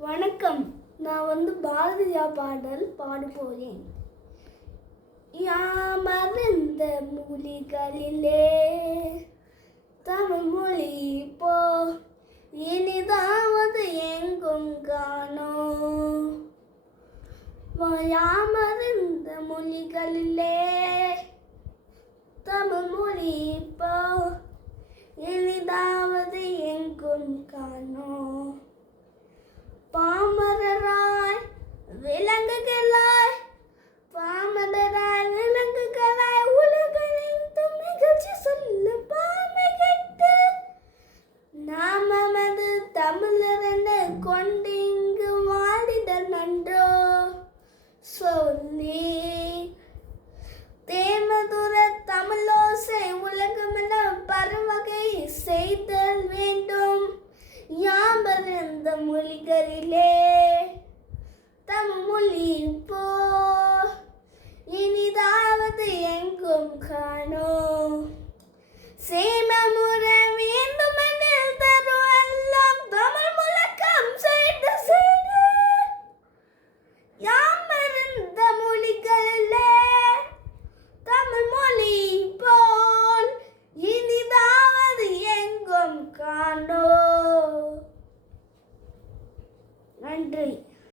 வணக்கம். நான் பாரதியா பாடல் பாட போறேன். யாமறிந்த மொழிகளிலே தமிழ் மொழி இப்போ இனிதாவது எங்கும் காணோம். யாமறிந்த மொழிகளிலே தமிழ் மொழி இப்போ இனிதாவது எங்கும் காணோம். பாமரராய் விலங்குகளாய் உலகெங்கும் நிகழ்ச்சி சொல்ல பாமை கெட்டு நாமது தமிழர் என கொண்டு இங்கு வாடிட நன்றோ சொல்லி தேமதுர தமிழோசை உலகமென பரவகை செய்தல் வேண்டும். யாமறிந்த மொழிகளிலே தமிழ் மொழி